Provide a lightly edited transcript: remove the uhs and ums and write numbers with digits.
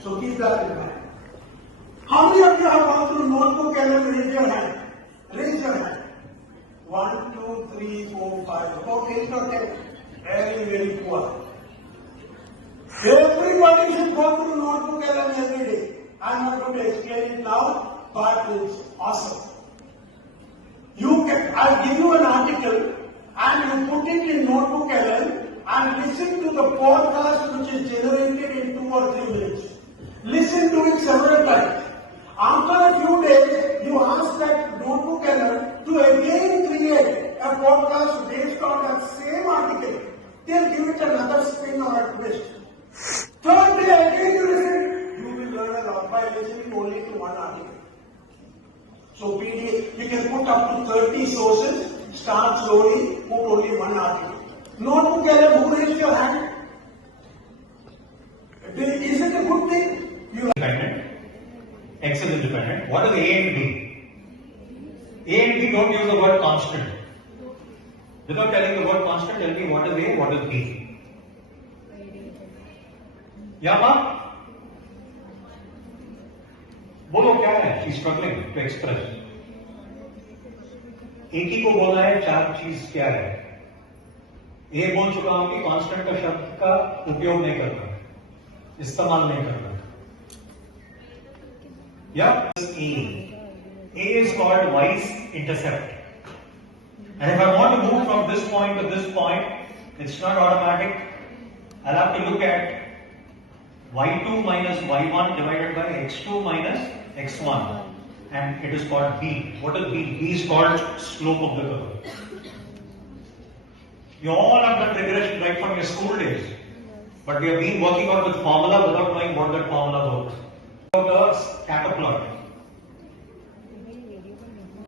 So keep that in mind. How many of you have gone through notebook and raise your hand? Raise your hand. 1, 2, 3, 4, 5. About 8 or 10. Very, very poor. Everybody should go through notebook and every day. I'm not going to explain it now, but it's awesome. I'll give you an article and you put it in notebook and listen to the podcast which is generated in 2 or 3 minutes. Listen to it several times. After a few days, you ask that notebook to again create a podcast based on that same article. They'll give it another spin or a twist. Third day again you listen, you will learn a lot by listening only to one article. So PDF, you can put up to 30 sources, start slowly, put only one article. Notebook who raised your hand? Is it a good thing? Independent. X is independent. What is A and B? A and B don't use the word constant. Without telling the word constant, tell me what is A, what is B? Yeah, ma? बोलो क्या है? She's struggling to express. एक ही को बोला है 4 चीज क्या है? ये बोल चुका हूं कि कांस्टेंट का शब्द का उपयोग नहीं करना, इस्तेमाल नहीं करना. Yeah, A. A is called y's intercept. And if I want to move from this point to this point, it's not automatic. I'll have to look at y2 minus y1 divided by x2 minus x1. And it is called B. What is B? B is called slope of the curve. You all have done regression right from your school days. But we have been working out with formula without knowing what that formula works. The scatter plot.